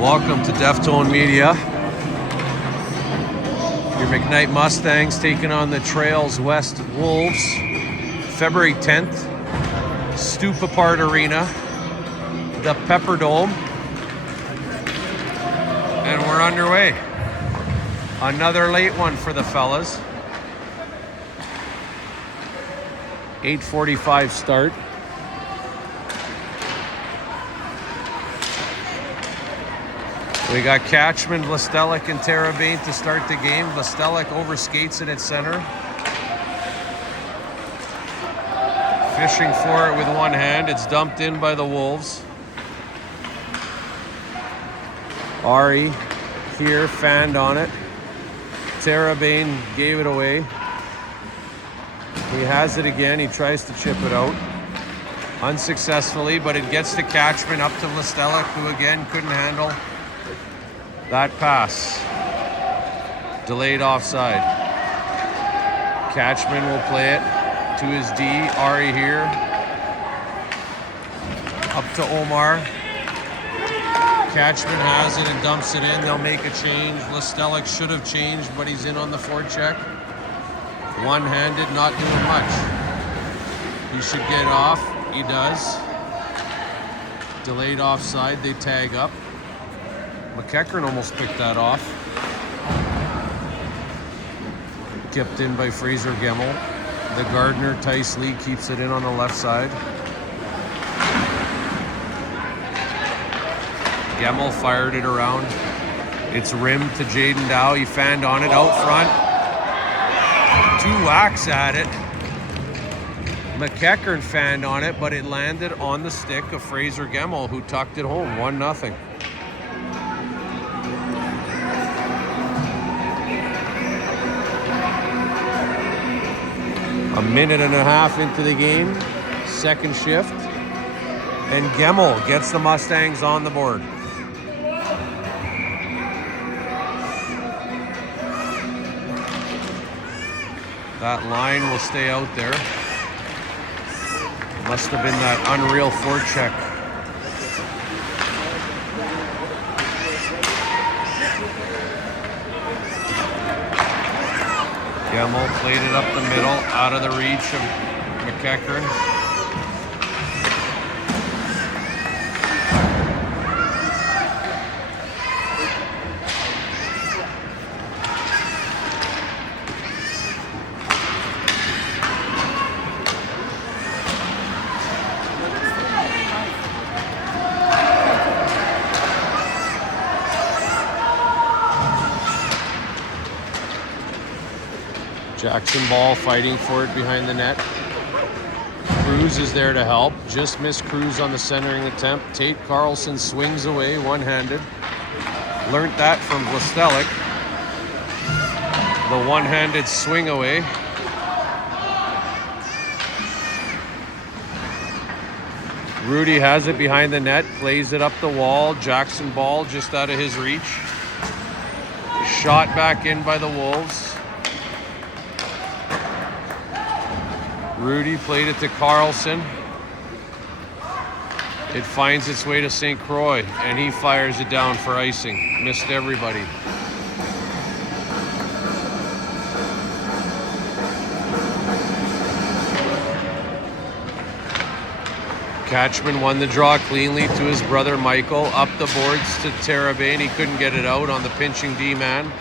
Welcome to Deftone Media. Your McKnight Mustangs taking on the Trails West Wolves. February 10th, Stoop Apart Arena, the Pepperdome. And we're underway. Another late one for the fellas. 8:45 start. We got Catchman, Vlastelik, and Terabane to start the game. Vlastelik overskates it at center. Fishing for it with one hand. It's dumped in by the Wolves. Ari here fanned on it. Terabane gave it away. He has it again. He tries to chip it out. Unsuccessfully, but it gets to Catchman up to Vlastelik, who again couldn't handle that pass. Delayed offside. Catchman will play it to his D. Ari here. Up to Omar. Catchman has it and dumps it in. They'll make a change. Vlastelik should have changed, but he's in on the forecheck. One-handed, not doing much. He should get off. He does. Delayed offside. They tag up. McKnight almost picked that off. Kept in by Fraser Gemmell. The Gardner, Tice Lee keeps it in on the left side. Gemmell fired it around. It's rimmed to Jaden Dow. He fanned on it out front. Two whacks at it. McKnight fanned on it, but it landed on the stick of Fraser Gemmell, who tucked it home. 1-0. A minute and a half into the game, second shift, and Gemmell gets the Mustangs on the board. That line will stay out there. Must have been that unreal forecheck. Gemmell played it up the middle, out of the reach of McKnight. Jackson Ball fighting for it behind the net. Cruz is there to help. Just missed Cruz on the centering attempt. Tate Carlson swings away one-handed. Learned that from Vlastelik. The one-handed swing away. Rudy has it behind the net. Plays it up the wall. Jackson Ball just out of his reach. Shot back in by the Wolves. Rudy played it to Carlson. It finds its way to St. Croix, and he fires it down for icing. Missed everybody. Catchman won the draw cleanly to his brother Michael. Up the boards to Terabane. He couldn't get it out on the pinching D-man.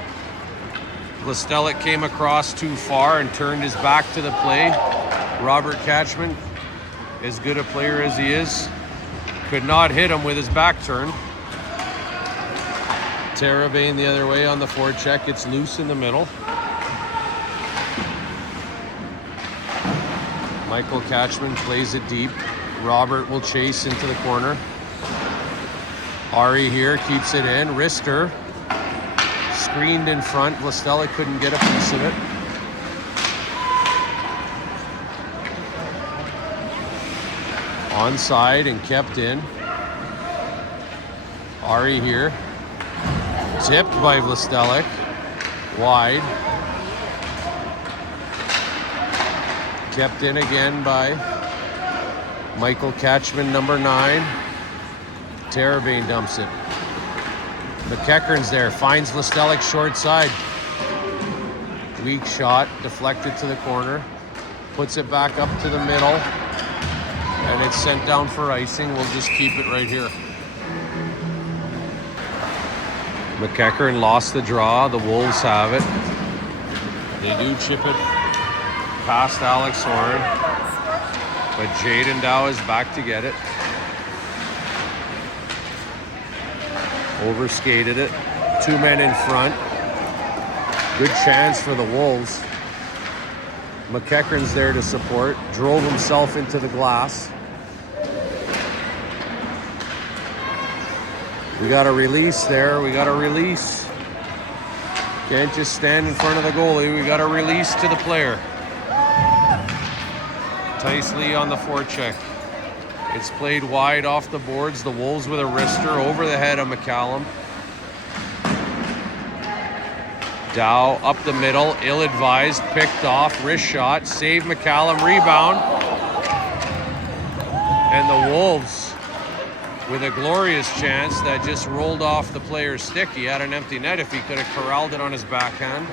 Vlastelik came across too far and turned his back to the play. Robert Catchman, as good a player as he is, could not hit him with his back turned. Terabane the other way on the forecheck. It's loose in the middle. Michael Catchman plays it deep. Robert will chase into the corner. Ari here keeps it in. Rister screened in front. Vlastelik couldn't get a piece of it. Onside and kept in. Ari here. Tipped by Vlastelik. Wide. Kept in again by Michael Catchman, number 9. Terabane dumps it. McEachern's there, finds Lestelik short side. Weak shot, deflected to the corner. Puts it back up to the middle. And it's sent down for icing. We'll just keep it right here. McEachern lost the draw. The Wolves have it. They do chip it past Alex Horn. But Jaden Dow is back to get it. Overskated it. 2 men in front. Good chance for the Wolves. McEachern's there to support. Drove himself into the glass. We got a release there. We got a release. Can't just stand in front of the goalie. We got a release to the player. Tice Lee on the forecheck. It's played wide off the boards. The Wolves with a wrister over the head of McCallum. Dow up the middle, ill-advised, picked off, wrist shot, save McCallum, rebound. And the Wolves with a glorious chance that just rolled off the player's stick. He had an empty net if he could have corralled it on his backhand.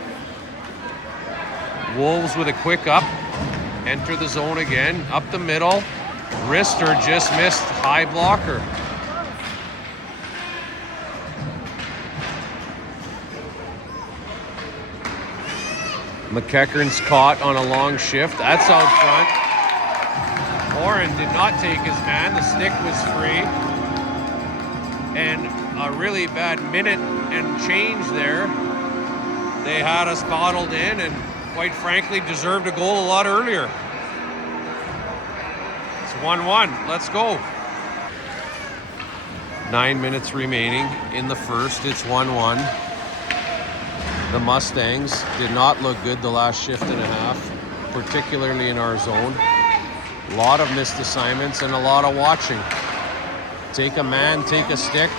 Wolves with a quick up, enter the zone again, up the middle. Wrister just missed, high blocker. McEachern's caught on a long shift. That's out front. Oren did not take his hand. The stick was free. And a really bad minute and change there. They had us bottled in and quite frankly deserved a goal a lot earlier. It's 1-1. Let's go. 9 minutes remaining in the first. It's 1-1. The Mustangs did not look good the last shift and a half, particularly in our zone. A lot of missed assignments and a lot of watching. Take a man, take a stick,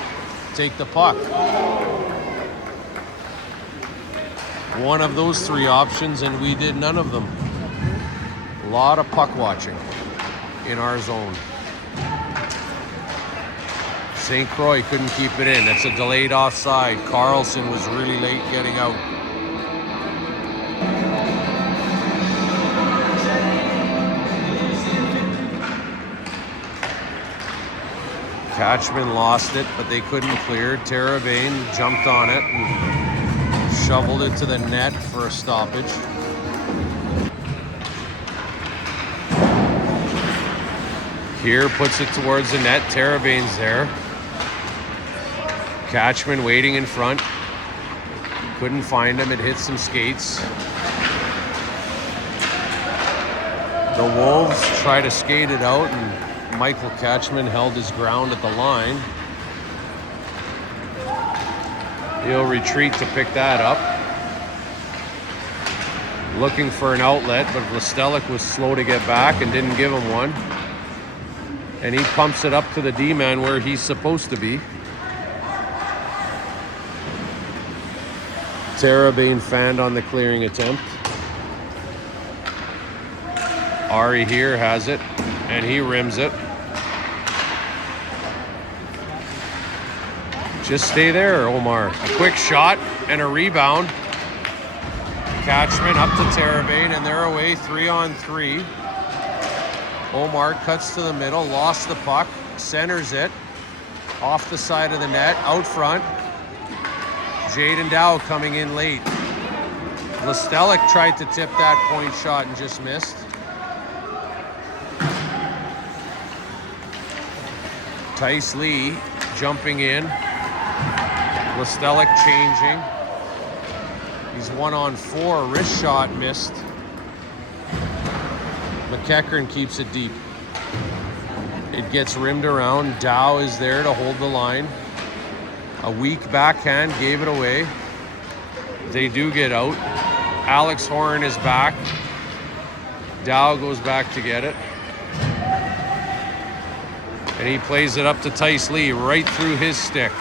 take the puck. One of those three options and we did none of them. A lot of puck watching in our zone. St. Croix couldn't keep it in. That's a delayed offside. Carlson was really late getting out. Catchman lost it, but they couldn't clear. Teravain jumped on it and shoveled it to the net for a stoppage. Here puts it towards the net. Teravain's there. Catchman waiting in front. Couldn't find him. It hit some skates. The Wolves try to skate it out, and Michael Catchman held his ground at the line. He'll retreat to pick that up. Looking for an outlet, but Lestelik was slow to get back and didn't give him one. And he pumps it up to the D-man where he's supposed to be. Teravain fanned on the clearing attempt. Ari here has it, and he rims it. Just stay there, Omar. A quick shot and a rebound. Catchman up to Teravain, and they're away 3-on-3. Omar cuts to the middle, lost the puck, centers it, off the side of the net, out front. Jaden Dow coming in late. Lestelik tried to tip that point shot and just missed. Tice Lee jumping in. Lestelik changing. He's 1-on-4, wrist shot missed. McEachern keeps it deep. It gets rimmed around. Dow is there to hold the line. A weak backhand gave it away. They do get out. Alex Horn is back. Dow goes back to get it. And he plays it up to Tice Lee right through his stick.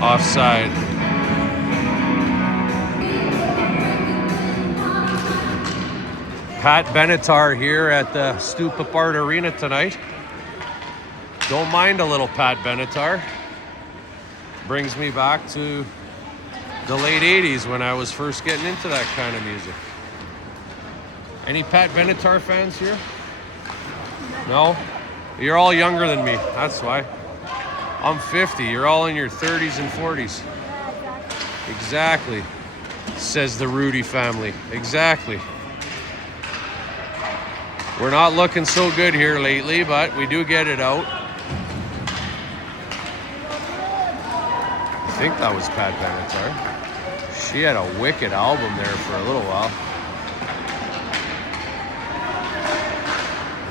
Offside. Pat Benatar here at the Stupapart Arena tonight. Don't mind a little Pat Benatar. Brings me back to the late 80s when I was first getting into that kind of music. Any Pat Benatar fans here? No? You're all younger than me, that's why. I'm 50, you're all in your 30s and 40s. Exactly, says the Rudy family. Exactly. We're not looking so good here lately, but we do get it out. I think that was Pat Benatar. She had a wicked album there for a little while.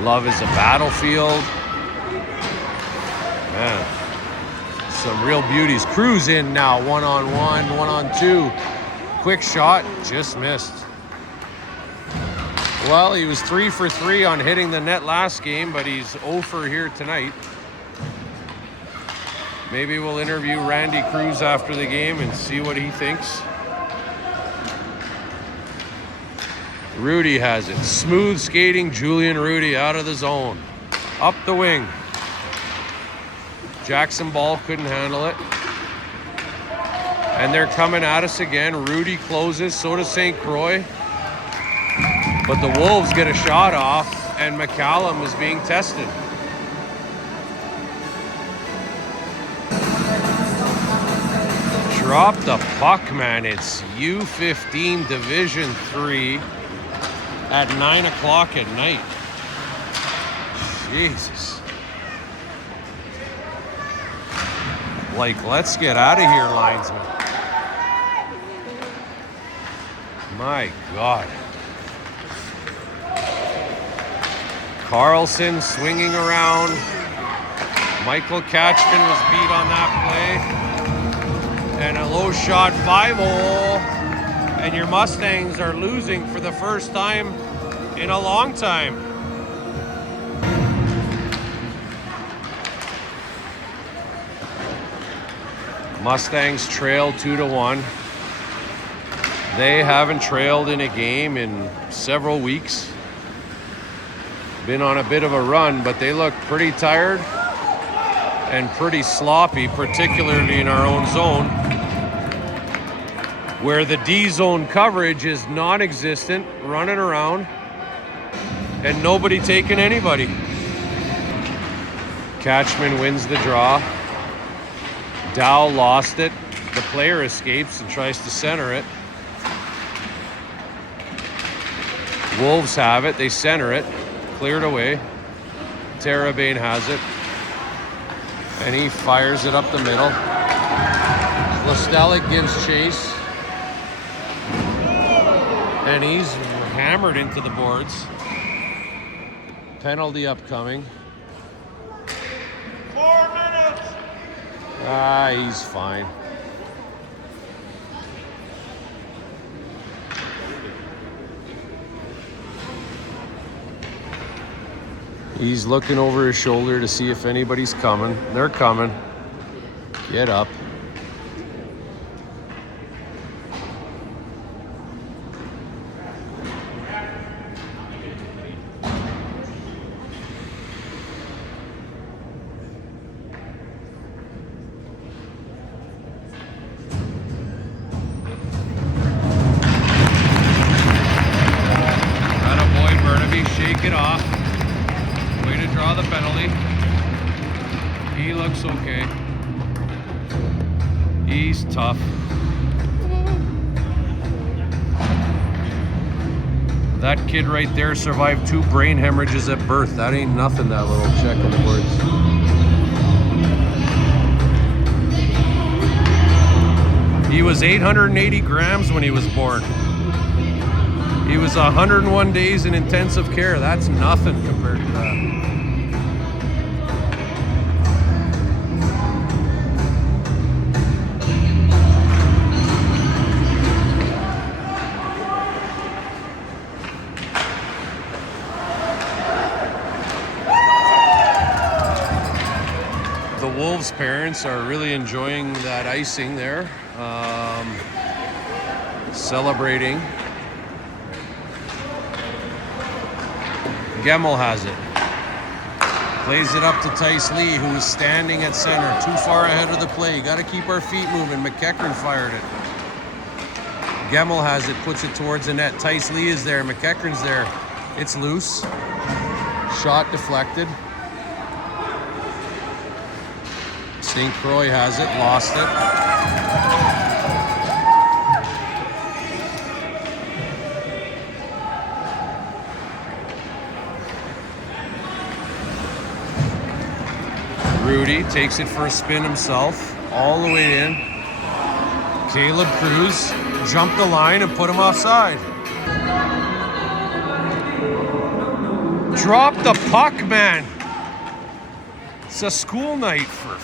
Love is a Battlefield. Man, some real beauties. Cruz in now, 1-on-1, 1-on-2. Quick shot, just missed. Well, he was 3 for 3 on hitting the net last game, but he's 0 for here tonight. Maybe we'll interview Randy Cruz after the game and see what he thinks. Rudy has it. Smooth skating Julian Rudy out of the zone. Up the wing. Jackson Ball couldn't handle it. And they're coming at us again. Rudy closes, so does St. Croix. But the Wolves get a shot off, and McCallum is being tested. Drop the puck, man. It's U15 Division 3 at 9 o'clock at night. Jesus. Like, let's get out of here, linesman. My God. Carlson swinging around. Michael Catchman was beat on that play. And a low shot 5-hole. And your Mustangs are losing for the first time in a long time. Mustangs trail 2-1. They haven't trailed in a game in several weeks. Been on a bit of a run, but they look pretty tired and pretty sloppy, particularly in our own zone, where the D-zone coverage is non-existent, running around, and nobody taking anybody. Catchman wins the draw. Dow lost it. The player escapes and tries to center it. Wolves have it. They center it. Cleared away. Terabane has it. And he fires it up the middle. Lostelic gives chase. And he's hammered into the boards. Penalty upcoming. 4 minutes. He's fine. He's looking over his shoulder to see if anybody's coming. They're coming. Get up. Shake it off. Way to draw the penalty. He looks okay. He's tough. That kid right there survived 2 brain hemorrhages at birth. That ain't nothing, that little check on the boards. He was 880 grams when he was born. He was 101 days in intensive care. That's nothing compared to that. The Wolves' parents are really enjoying that icing there. Celebrating. Gemmel has it. Plays it up to Tice Lee, who is standing at center, too far ahead of the play. Got to keep our feet moving. McEachern fired it. Gemmel has it, puts it towards the net. Tice Lee is there. McEachern's there. It's loose. Shot deflected. St. Croix has it, lost it. Rudy takes it for a spin himself, all the way in. Caleb Cruz jumped the line and put him offside. Drop the puck, man. It's a school night for...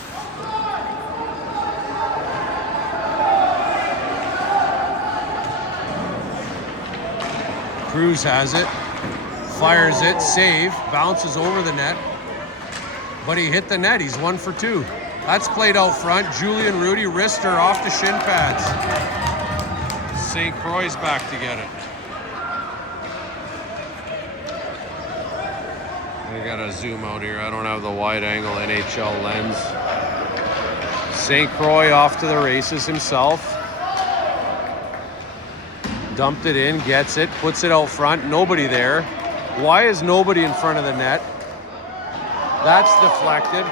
Cruz has it, fires it, save, bounces over the net. But he hit the net. He's 1 for 2. That's played out front. Julian Rudy wrister off the shin pads. St. Croix's back to get it. I gotta zoom out here. I don't have the wide angle NHL lens. St. Croix off to the races himself. Dumped it in, gets it, puts it out front. Nobody there. Why is nobody in front of the net? That's deflected.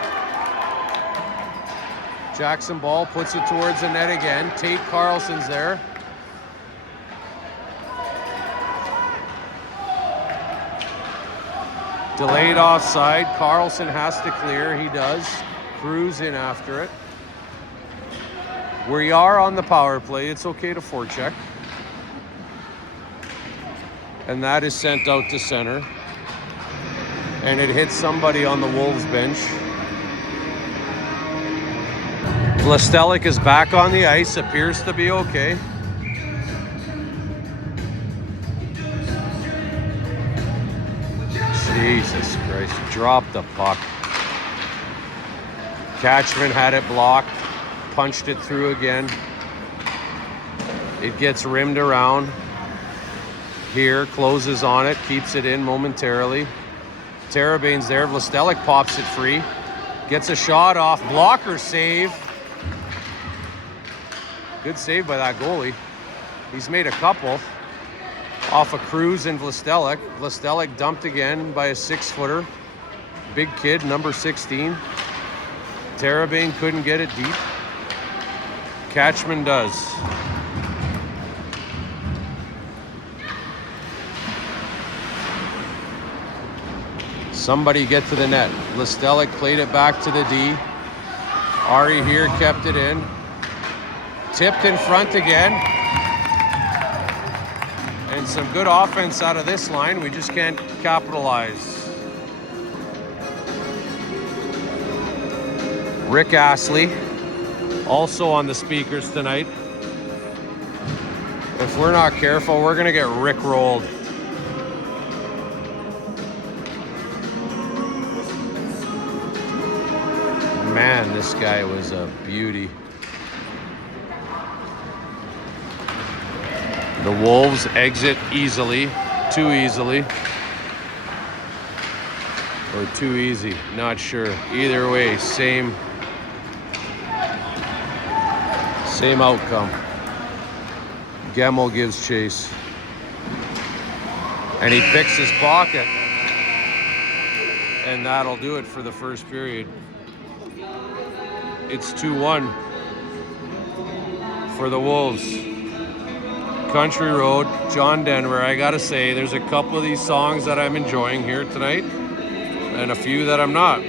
Jackson Ball puts it towards the net again. Tate Carlson's there. Delayed offside. Carlson has to clear. He does. Cruz in after it. We are on the power play. It's okay to forecheck. And that is sent out to center. And it hits somebody on the Wolves bench. Vlastelik is back on the ice, appears to be okay. Jesus Christ, dropped the puck. Catchman had it blocked, punched it through again. It gets rimmed around. Here, closes on it, keeps it in momentarily. Tarabane's there, Vlastelik pops it free. Gets a shot off, blocker save. Good save by that goalie. He's made a couple. Off of Cruz and Vlastelik. Vlastelik dumped again by a 6-footer. Big kid, number 16. Tarabane couldn't get it deep. Catchman does. Somebody get to the net. Vlastelik played it back to the D. Ari here kept it in. Tipped in front again. And some good offense out of this line. We just can't capitalize. Rick Astley, also on the speakers tonight. If we're not careful, we're gonna get Rick-rolled. Man, this guy was a beauty. The Wolves exit easily, too easily. Or too easy, not sure. Either way, same outcome. Gemmel gives chase. And he picks his pocket. And that'll do it for the first period. It's 2-1 for the Wolves. Country Road, John Denver. I gotta say, there's a couple of these songs that I'm enjoying here tonight, and a few that I'm not.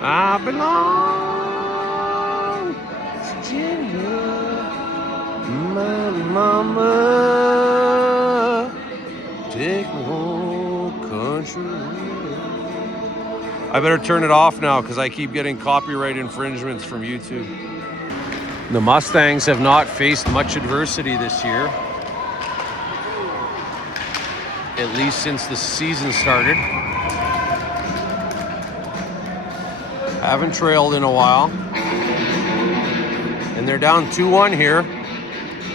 I belong to Virginia, my mama, take me home, country road. I better turn it off now because I keep getting copyright infringements from YouTube. The Mustangs have not faced much adversity this year, at least since the season started. Haven't trailed in a while. And they're down 2-1 here.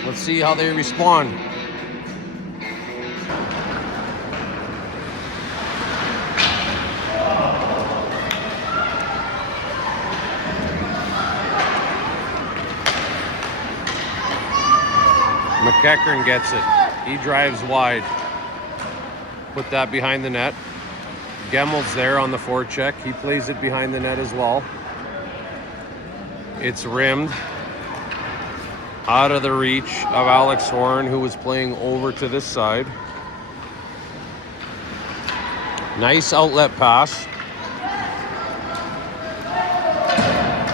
Let's see how they respond. McKnight gets it. He drives wide. Put that behind the net. Gemmel's there on the forecheck. He plays it behind the net as well. It's rimmed out of the reach of Alex Horn, who was playing over to this side. Nice outlet pass.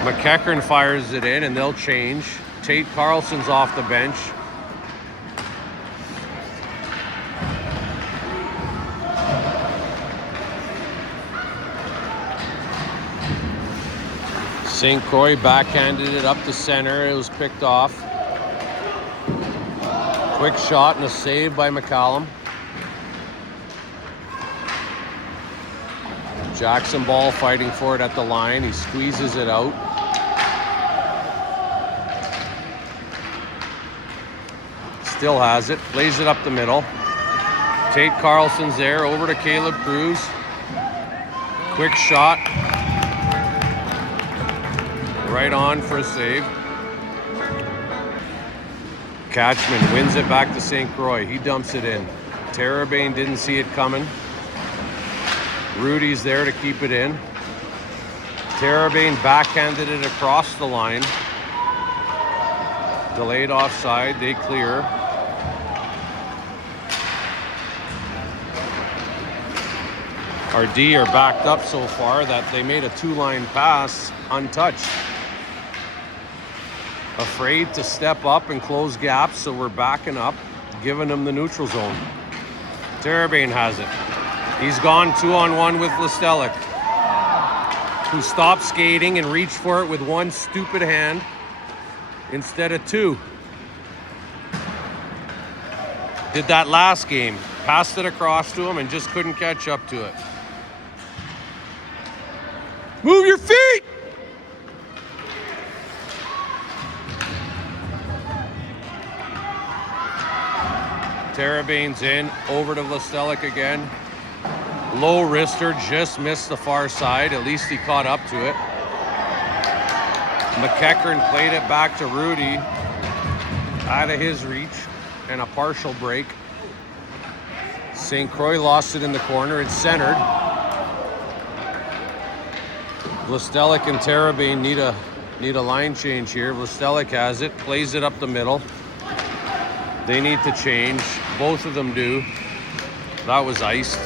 McKnight fires it in and they'll change. Tate Carlson's off the bench. St. Croix backhanded it up the center. It was picked off. Quick shot and a save by McCallum. Jackson Ball fighting for it at the line. He squeezes it out. Still has it. Plays it up the middle. Tate Carlson's there. Over to Caleb Cruz. Quick shot. Right on for a save. Catchman wins it back to St. Croix. He dumps it in. Terrebonne didn't see it coming. Rudy's there to keep it in. Terrebonne backhanded it across the line. Delayed offside. They clear. Our D are backed up so far that they made a two-line pass untouched. Afraid to step up and close gaps, so we're backing up, giving them the neutral zone. Terrebonne has it. He's gone 2-on-1 with Listelic, who stopped skating and reached for it with one stupid hand instead of two. Did that last game. Passed it across to him and just couldn't catch up to it. Move your feet! Terrebonne's in, over to Listelic again. Low wrister, just missed the far side. At least he caught up to it. McKnight played it back to Rudy. Out of his reach and a partial break. St. Croix lost it in the corner. It's centered. Listelic and Terrebonne need a line change here. Listelic has it, plays it up the middle. They need to change. Both of them do. That was iced.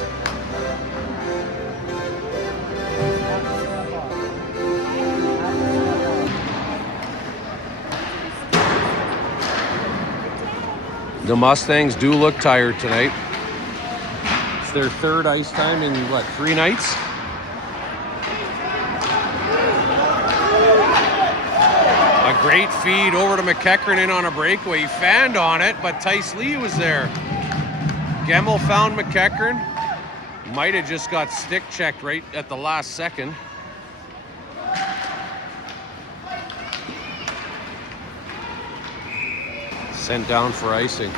The Mustangs do look tired tonight. It's their third ice time in, 3 nights? A great feed over to McKnight in on a breakaway. He fanned on it, but Tice Lee was there. Gemmel found McKnight. Might have just got stick checked right at the last second. Sent down for icing.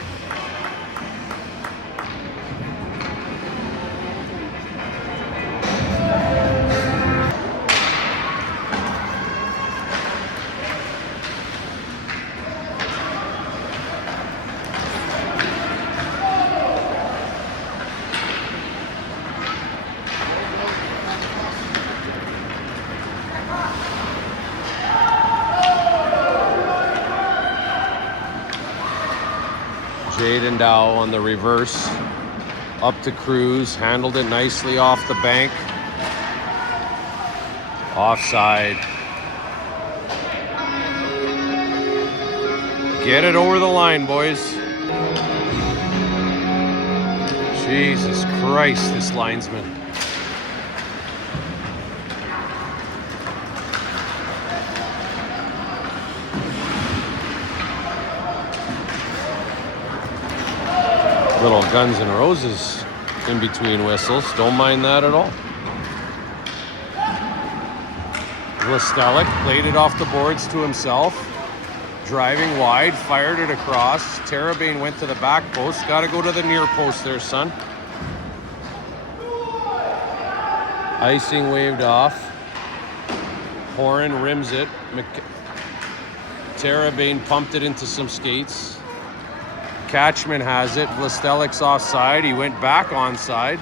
Jaden Dow on the reverse, up to Cruz, handled it nicely off the bank. Offside. Get it over the line, boys. Jesus Christ, this linesman. Little Guns N' Roses in between whistles. Don't mind that at all. Listelic played it off the boards to himself. Driving wide, fired it across. Terrebonne went to the back post. Got to go to the near post there, son. Icing waved off. Horan rims it. Terrebonne pumped it into some skates. Catchman has it. Vlastelik's offside. He went back onside.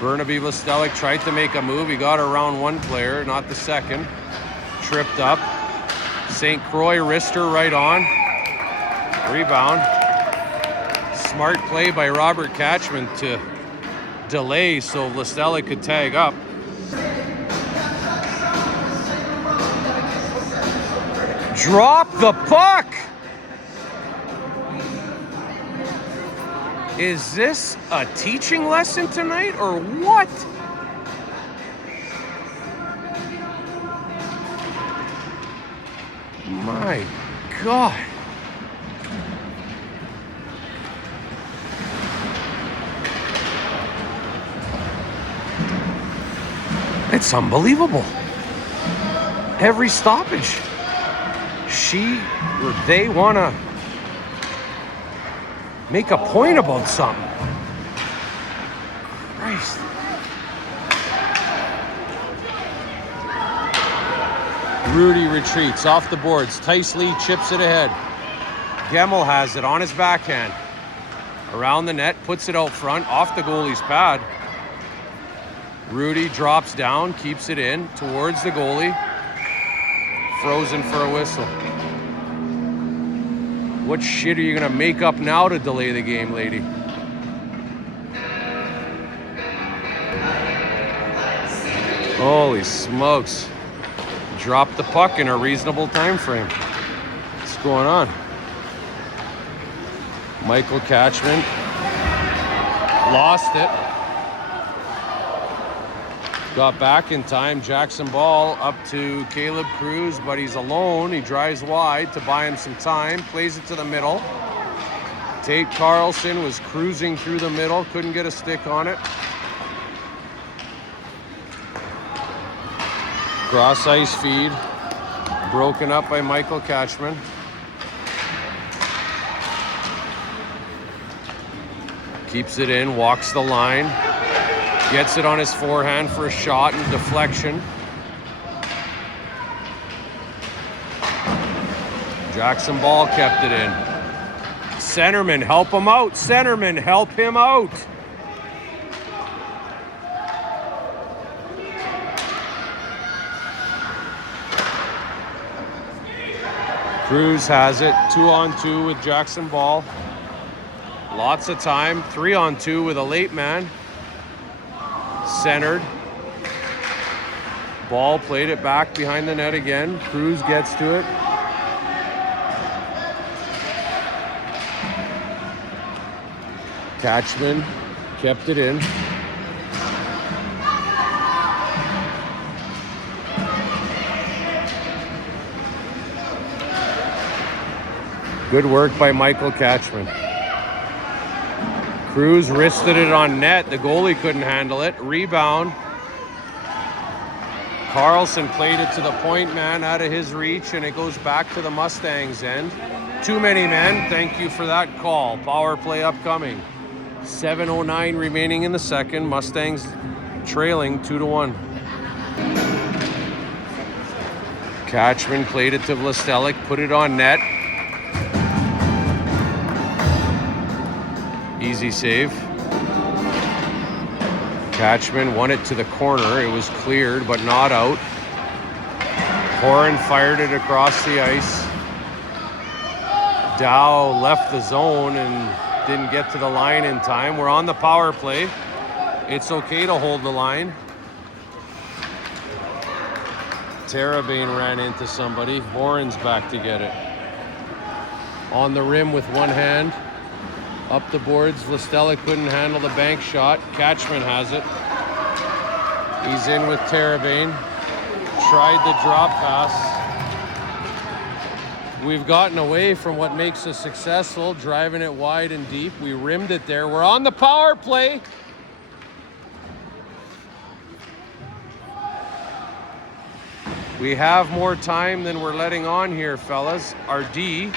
Burnaby Vlastelik tried to make a move. He got around one player, not the second. Tripped up. St. Croix wrister right on. Rebound. Smart play by Robert Catchman to delay so Vlastelik could tag up. Drop the puck! Is this a teaching lesson tonight or what? My God. It's unbelievable. Every stoppage. They want to make a point about something. Christ. Rudy retreats off the boards. Tice Lee chips it ahead. Gemmel has it on his backhand. Around the net, puts it out front, off the goalie's pad. Rudy drops down, keeps it in, towards the goalie. Frozen for a whistle. What shit are you gonna make up now to delay the game, lady? Holy smokes. Drop the puck in a reasonable time frame. What's going on? Michael Catchman lost it. Got back in time. Jackson Ball up to Caleb Cruz, but he's alone. He drives wide to buy him some time. Plays it to the middle. Tate Carlson was cruising through the middle. Couldn't get a stick on it. Cross ice feed. Broken up by Michael Catchman. Keeps it in. Walks the line. Gets it on his forehand for a shot and deflection. Jackson Ball kept it in. Centerman, help him out. Centerman, help him out. Cruz has it. 2-on-2 with Jackson Ball. Lots of time. 3-on-2 with a late man. Centered. Ball played it back behind the net again. Cruz gets to it. Catchman kept it in. Good work by Michael Catchman. Cruz wristed it on net. The goalie couldn't handle it. Rebound. Carlson played it to the point man out of his reach, and it goes back to the Mustangs end. Too many men. Thank you for that call. Power play upcoming. 7:09 remaining in the second. Mustangs trailing 2-1. Catchman played it to Vlastelik. Put it on net. Easy save. Catchman won it to the corner. It was cleared, but not out. Horan fired it across the ice. Dow left the zone and didn't get to the line in time. We're on the power play. It's okay to hold the line. Terabane ran into somebody. Horan's back to get it. On the rim with one hand. Up the boards, Vlastelik couldn't handle the bank shot. Catchman has it. He's in with Terabane. Tried the drop pass. We've gotten away from what makes us successful, driving it wide and deep. We rimmed it there. We're on the power play. We have more time than we're letting on here, fellas. Our D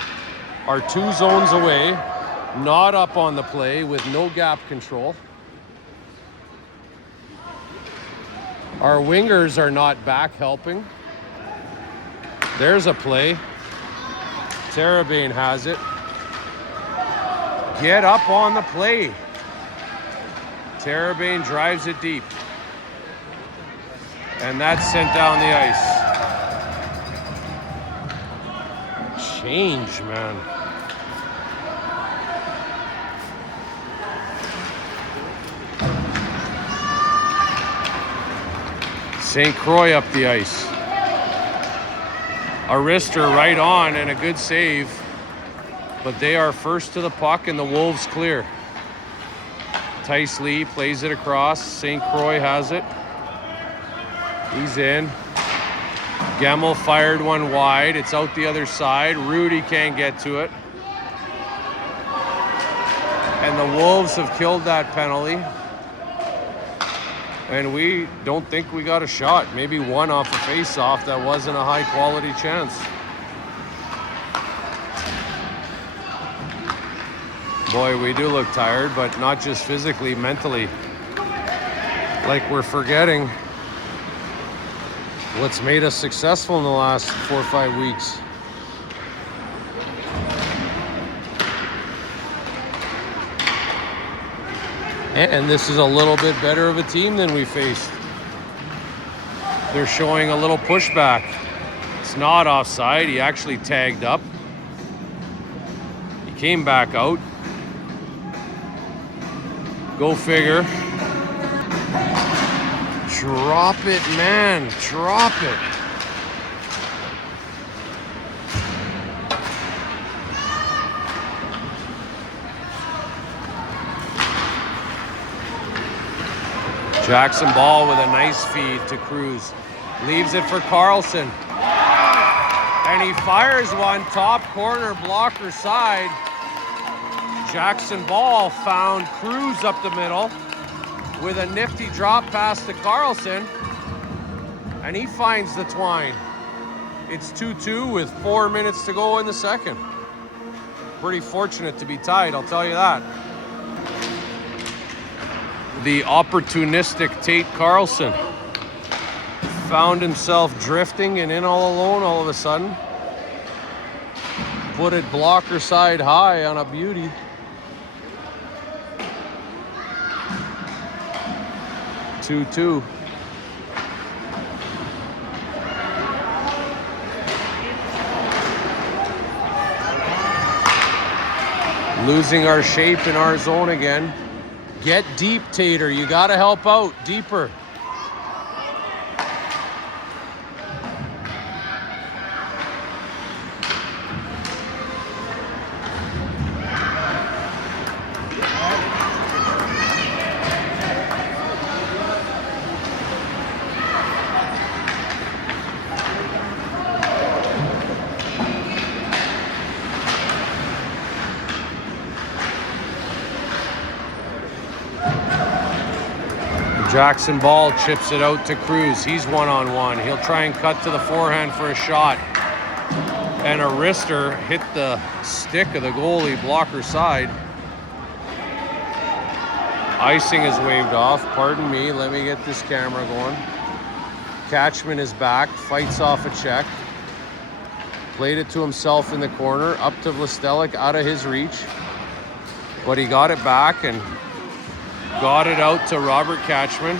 are 2 zones away. Not up on the play with no gap control. Our wingers are not back helping. There's a play. Terabane has it. Get up on the play. Terabane drives it deep. And that's sent down the ice. Change, man. St. Croix up the ice. A wrister right on and a good save. But they are first to the puck and the Wolves clear. Tice Lee plays it across. St. Croix has it. He's in. Gemmel fired one wide. It's out the other side. Rudy can't get to it. And the Wolves have killed that penalty. And we don't think we got a shot. Maybe one off a face-off that wasn't a high-quality chance. Boy, we do look tired, but not just physically, mentally. Like we're forgetting what's made us successful in the last 4 or 5 weeks. And this is a little bit better of a team than we faced. They're showing a little pushback. It's not offside. He actually tagged up. He came back out. Go figure. Drop it, man. Drop it. Jackson Ball with a nice feed to Cruz. Leaves it for Carlson. And he fires one top corner blocker side. Jackson Ball found Cruz up the middle with a nifty drop pass to Carlson. And he finds the twine. It's 2-2 with 4 minutes to go in the second. Pretty fortunate to be tied, I'll tell you that. The opportunistic Tate Carlson found himself drifting and in all alone all of a sudden. Put it blocker side high on a beauty. Two. Losing our shape in our zone again. Get deep, Tater. You got to help out deeper. Jackson Ball chips it out to Cruz. He's one-on-one. He'll try and cut to the forehand for a shot. And a wrister hit the stick of the goalie blocker side. Icing is waved off. Pardon me. Let me get this camera going. Catchman is back. Fights off a check. Played it to himself in the corner. Up to Vlastelic, out of his reach. But he got it back and got it out to Robert Catchman.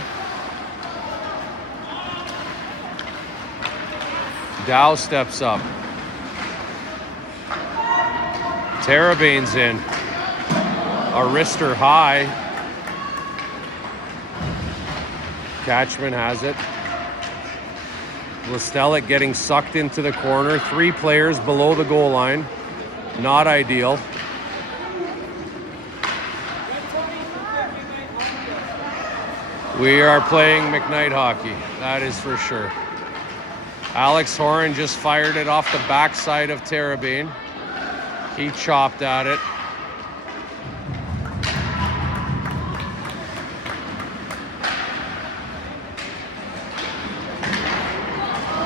Dow steps up. Terabane's in. A wrister high. Catchman has it. Vlastelic getting sucked into the corner. 3 players below the goal line. Not ideal. We are playing McKnight hockey, that is for sure. Alex Horan just fired it off the backside of Terabane. He chopped at it.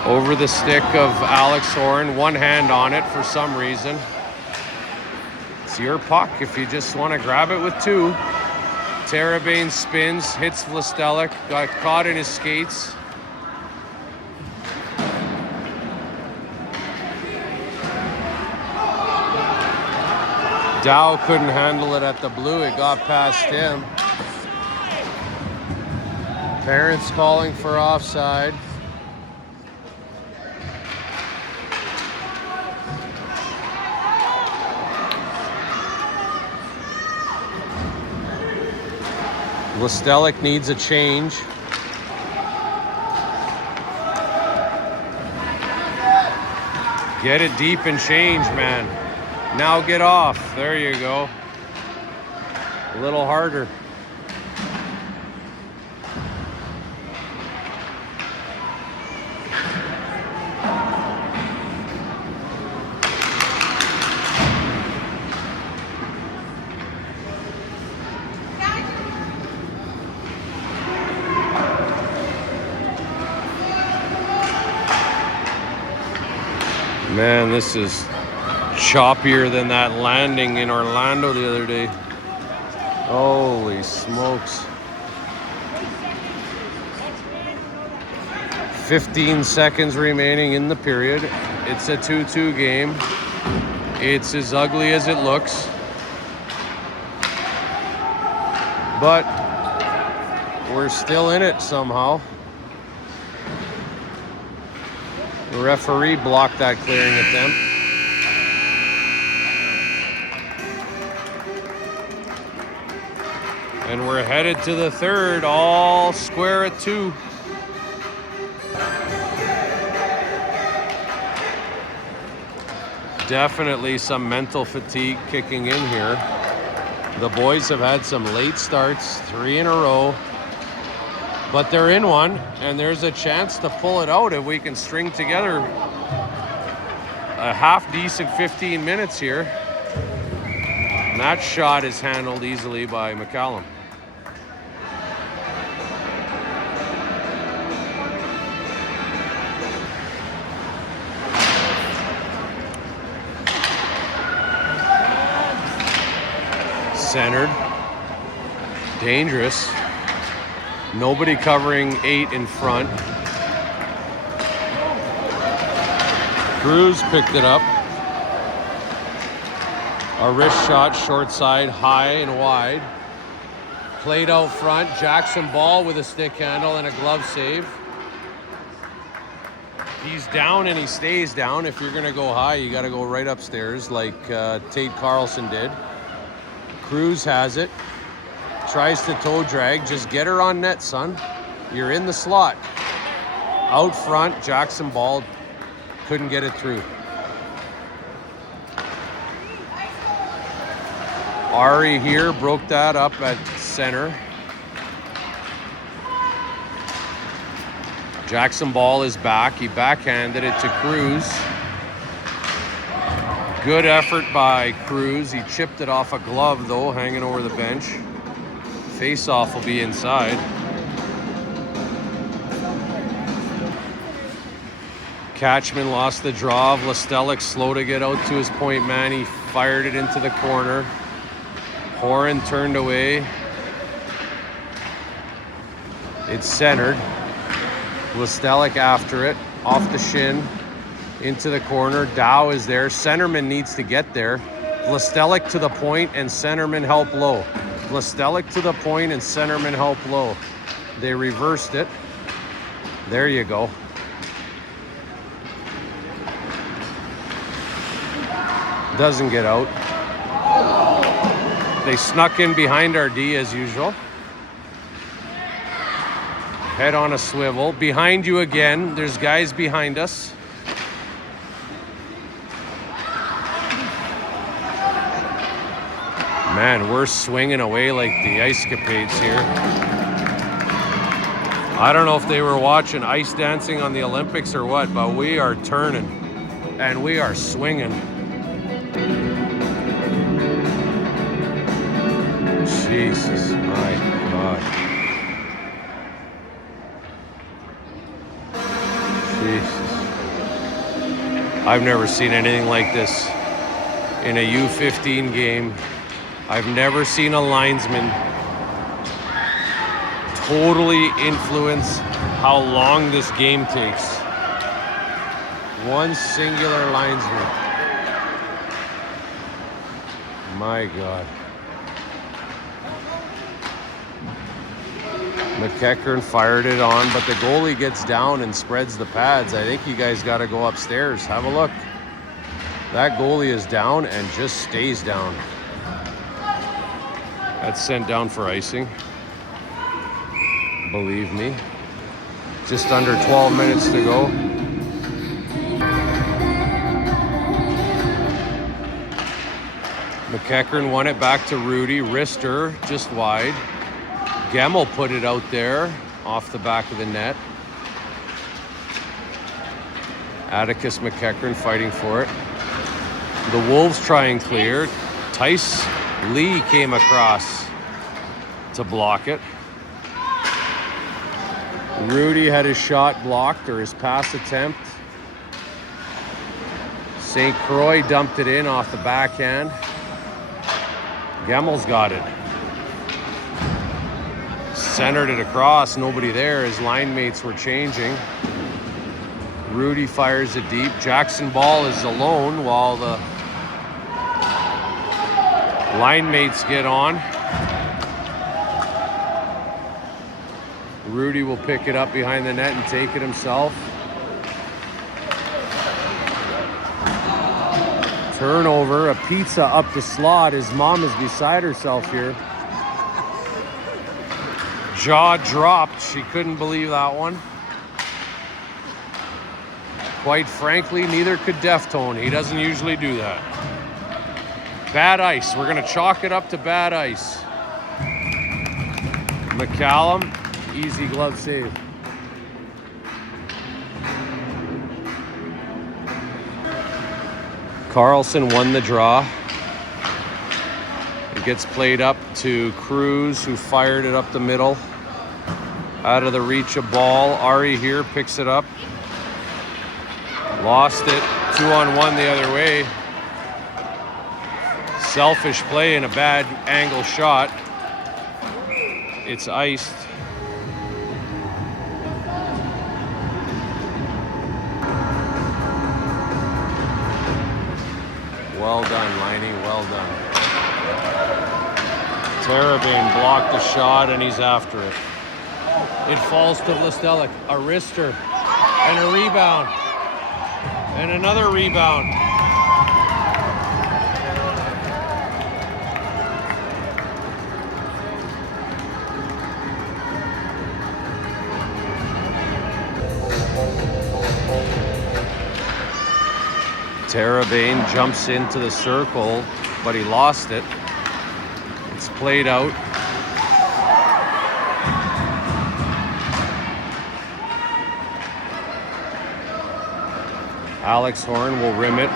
Over the stick of Alex Horan, one hand on it for some reason. It's your puck if you just want to grab it with 2. Terabane spins, hits Vlastelic, got caught in his skates. Dow couldn't handle it at the blue. It got past him. Parents calling for offside. Listelic needs a change. Get it deep and change, man. Now get off. There you go. A little harder. Man, this is choppier than that landing in Orlando the other day. Holy smokes. 15 seconds remaining in the period. It's a 2-2 game. It's as ugly as it looks. But we're still in it somehow. The referee blocked that clearing attempt. And we're headed to the third, all square at 2. Definitely some mental fatigue kicking in here. The boys have had some late starts, 3 in a row. But they're in one, and there's a chance to pull it out if we can string together a half-decent 15 minutes here. And that shot is handled easily by McCallum. Centered. Dangerous. Nobody covering 8 in front. Cruz picked it up. A wrist shot, short side, high and wide. Played out front. Jackson Ball with a stick handle and a glove save. He's down and he stays down. If you're going to go high, you got to go right upstairs like Tate Carlson did. Cruz has it. Tries to toe drag. Just get her on net, son. You're in the slot. Out front, Jackson Ball couldn't get it through. Ari here broke that up at center. Jackson Ball is back. He backhanded it to Cruz. Good effort by Cruz. He chipped it off a glove, though, hanging over the bench. Face-off will be inside. Catchman lost the draw. Listelic slow to get out to his point man. He fired it into the corner. Horan turned away. It's centered. Listelic after it. Off the shin. Into the corner. Dow is there. Centerman needs to get there. Listelic to the point and centerman help low. Listelic to the point and centerman help low. They reversed it. There you go. Doesn't get out. They snuck in behind our D as usual. Head on a swivel. Behind you again. There's guys behind us. Man, we're swinging away like the Ice Capades here. I don't know if they were watching ice dancing on the Olympics or what, but we are turning and we are swinging. Jesus, my God. Jesus. I've never seen anything like this in a U15 game. I've never seen a linesman totally influence how long this game takes. One singular linesman. My God. McKnight fired it on, but the goalie gets down and spreads the pads. I think you guys got to go upstairs. Have a look. That goalie is down and just stays down. That's sent down for icing. Believe me. Just under 12 minutes to go. McKnight won it back to Rudy. Wrister just wide. Gemmel put it out there off the back of the net. Atticus McKnight fighting for it. The Wolves try and clear. Tice Lee came across to block it. Rudy had his shot blocked, or his pass attempt. St. Croix dumped it in off the backhand. Gemmel's got it. Centered it across, nobody there. His line mates were changing. Rudy fires it deep. Jackson Ball is alone while the line mates get on. Rudy will pick it up behind the net and take it himself. Turnover, a pizza up the slot. His mom is beside herself here. Jaw dropped. She couldn't believe that one. Quite frankly, neither could Deftone. He doesn't usually do that. Bad ice. We're going to chalk it up to bad ice. McCallum, easy glove save. Carlson won the draw. It gets played up to Cruz, who fired it up the middle. Out of the reach of ball. Ari here picks it up. Lost it. 2-on-1 the other way. Selfish play and a bad angle shot. It's iced. Well done, Liney. Well done. Terabane blocked the shot and he's after it. It falls to Vlastelic. A wrister and a rebound. And another rebound. Terabane jumps into the circle, but he lost it. It's played out. Alex Horn will rim it.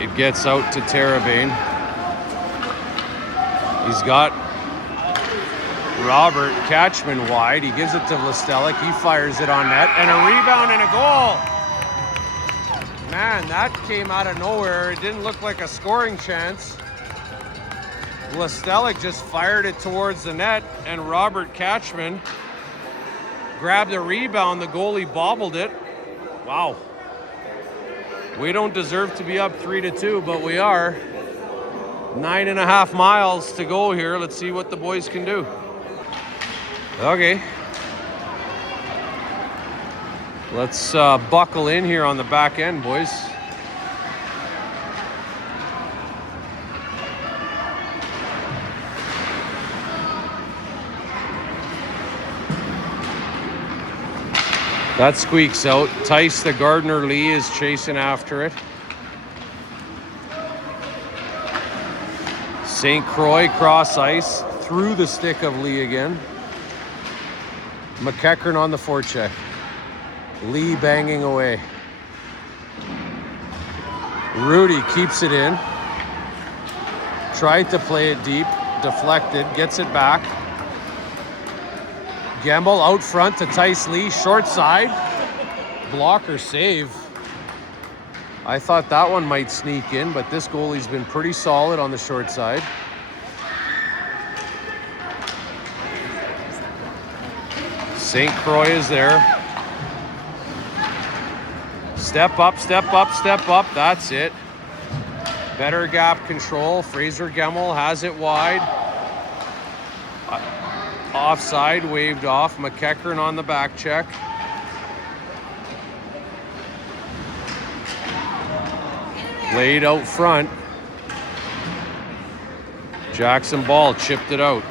It gets out to Terabane. He's got Robert Catchman wide. He gives it to Vlastelic. He fires it on net. And a rebound and a goal. Man, that came out of nowhere. It didn't look like a scoring chance. Vlastelic just fired it towards the net, and Robert Catchman grabbed a rebound. The goalie bobbled it. Wow. We don't deserve to be up 3-2, but we are. 9.5 miles to go here. Let's see what the boys can do. Okay. Let's buckle in here on the back end, boys. That squeaks out. Tice, the Gardner Lee, is chasing after it. St. Croix cross ice through the stick of Lee again. McKnight on the forecheck. Lee banging away. Rudy keeps it in. Tried to play it deep. Deflected. Gets it back. Gamble out front to Tice Lee. Short side. Blocker save. I thought that one might sneak in, but this goalie's been pretty solid on the short side. St. Croix is there. Step up, step up, step up. That's it. Better gap control. Fraser Gemmell has it wide. Offside, waved off. McEachern on the back check. Laid out front. Jackson Ball chipped it out.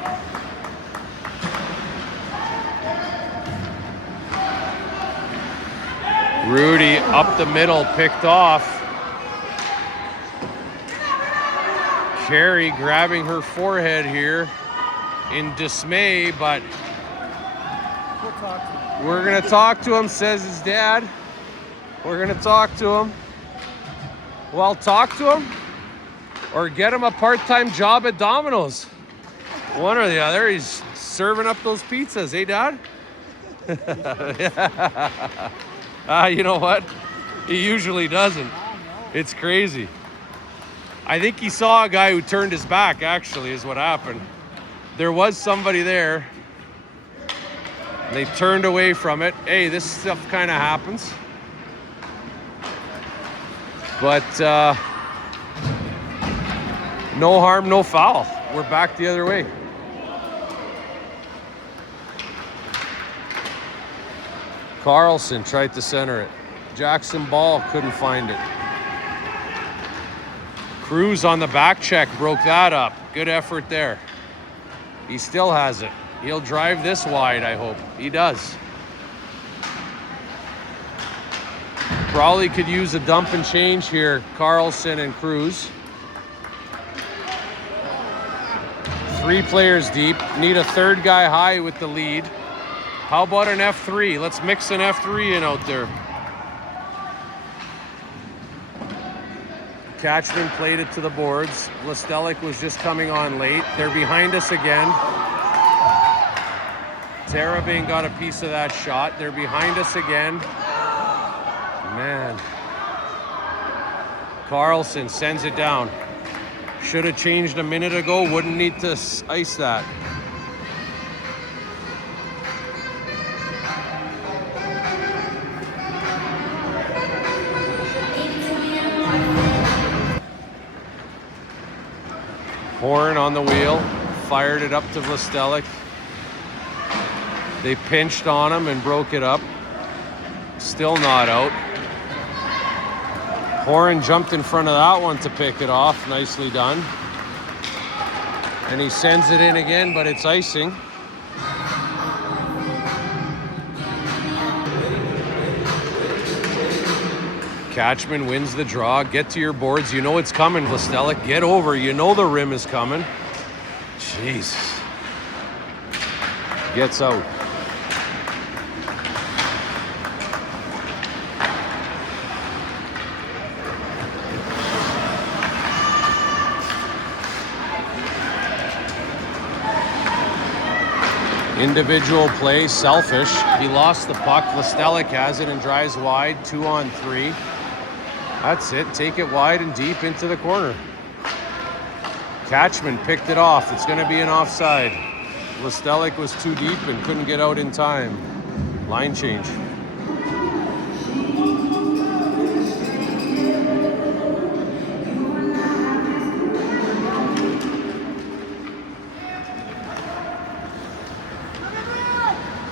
Rudy up the middle, picked off. Carey grabbing her forehead here in dismay, but we're gonna talk to him, says his dad. We're gonna talk to him. Well, talk to him or get him a part-time job at Domino's. One or the other. He's serving up those pizzas, eh, Dad? You know what? He usually doesn't. It's crazy. I think he saw a guy who turned his back, actually, is what happened. There was somebody there. They turned away from it. Hey, this stuff kind of happens. But no harm, no foul. We're back the other way. Carlson tried to center it. Jackson Ball couldn't find it. Cruz on the back check broke that up. Good effort there. He still has it. He'll drive this wide, I hope. He does. Probably could use a dump and change here, Carlson and Cruz. 3 players deep. Need a third guy high with the lead. How about an F3? Let's mix an F3 in out there. Catchman played it to the boards. Vlastelic was just coming on late. They're behind us again. Terabane got a piece of that shot. They're behind us again. Man. Carlson sends it down. Should have changed a minute ago. Wouldn't need to ice that. Horn on the wheel. Fired it up to Vlastelic. They pinched on him and broke it up. Still not out. Horan jumped in front of that one to pick it off. Nicely done. And he sends it in again, but it's icing. Catchman wins the draw. Get to your boards. You know it's coming, Vlastelic. Get over. You know the rim is coming. Jesus. Gets out. Individual play, selfish. He lost the puck. Vlastelic has it and drives wide. 2 on 3. That's it. Take it wide and deep into the corner. Catchman picked it off. It's going to be an offside. Vlastelic was too deep and couldn't get out in time. Line change.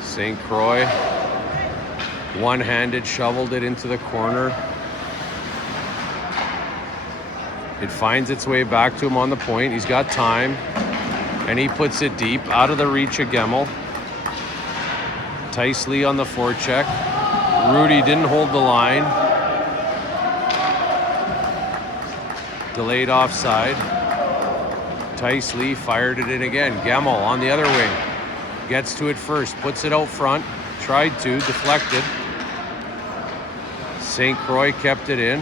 St. Croix, one-handed, shoveled it into the corner. It finds its way back to him on the point. He's got time, and he puts it deep, out of the reach of Gemmell. Tice Lee on the forecheck. Rudy didn't hold the line. Delayed offside. Tice Lee fired it in again. Gemmell on the other wing. Gets to it first, puts it out front, tried to, deflected. St. Croix kept it in.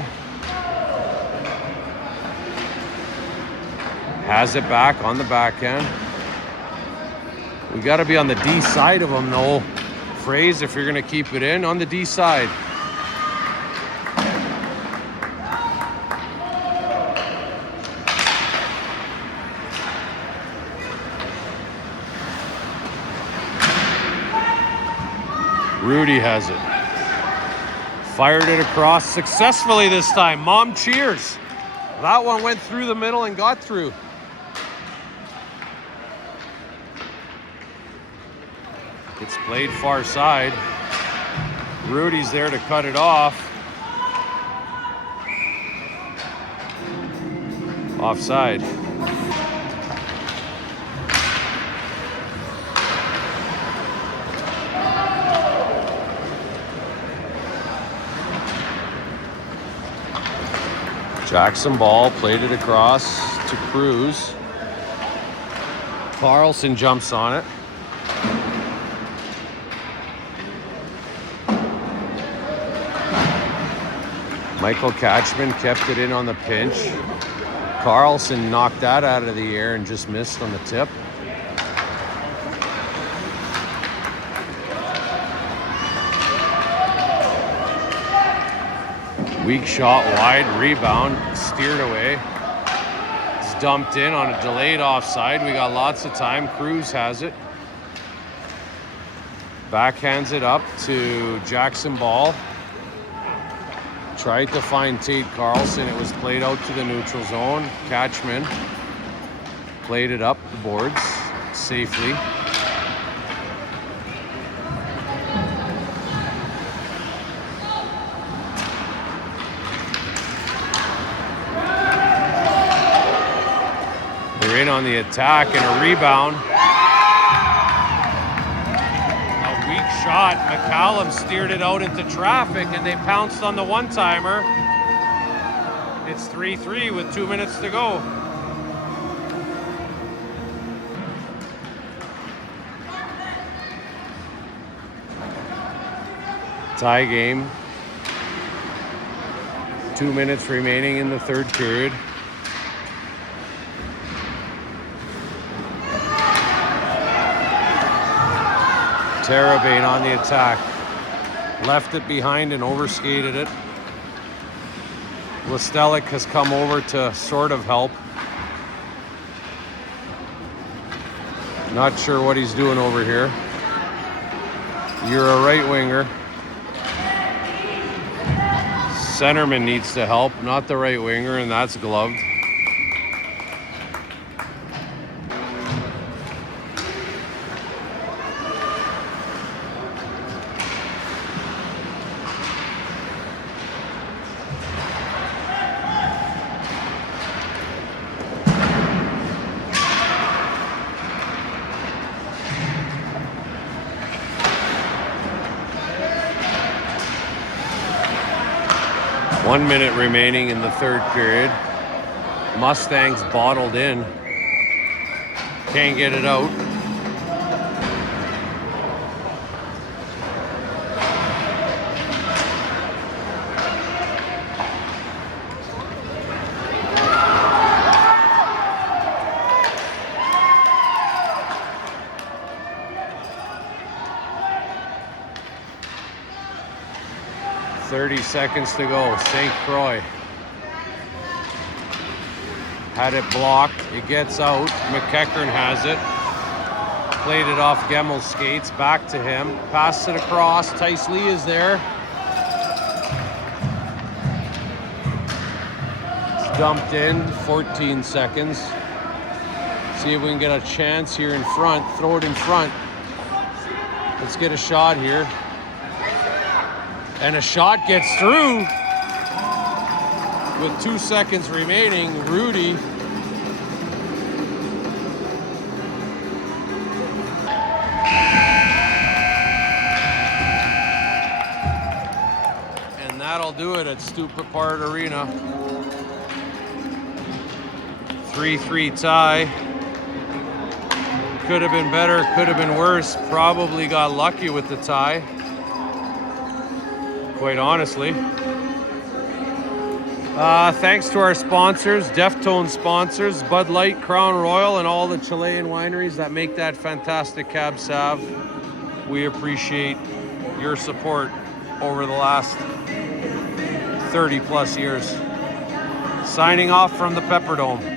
Has it back on the backhand. We got to be on the D side of them, though. Phrase, if you're going to keep it in, on the D side. Rudy has it. Fired it across successfully this time. Mom cheers. That one went through the middle and got through. It's played far side. Rudy's there to cut it off. Offside. Jackson Ball played it across to Cruz. Carlson jumps on it. Michael Catchman kept it in on the pinch. Carlson knocked that out of the air and just missed on the tip. Weak shot wide, rebound, steered away. It's dumped in on a delayed offside. We got lots of time. Cruz has it. Backhands it up to Jackson Ball. Tried to find Tate Carlson. It was played out to the neutral zone. Catchman played it up the boards safely. They're in on the attack and a rebound. A weak shot. McCallum steered it out into traffic and they pounced on the one-timer. It's 3-3 with 2 minutes to go. Tie game. 2 minutes remaining in the third period. Terabane on the attack. Left it behind and overskated it. Listelic has come over to sort of help. Not sure what he's doing over here. You're a right winger. Centerman needs to help, not the right winger, and that's gloved. One minute remaining in the third period. Mustangs bottled in. Can't get it out. Seconds to go. St. Croix had it blocked. It gets out. McEachern has it. Played it off Gemmel's skates. Back to him. Passed it across. Tice Lee is there. It's dumped in. 14 seconds. See if we can get a chance here in front. Throw it in front. Let's get a shot here. And a shot gets through with 2 seconds remaining. Rudy. And that'll do it at Stupid Part Arena. 3-3 tie. Could have been better, could have been worse. Probably got lucky with the tie. Quite honestly. Thanks to our sponsors, Deftone sponsors, Bud Light, Crown Royal, and all the Chilean wineries that make that fantastic Cab Sav. We appreciate your support over the last 30 plus years. Signing off from the Pepperdome.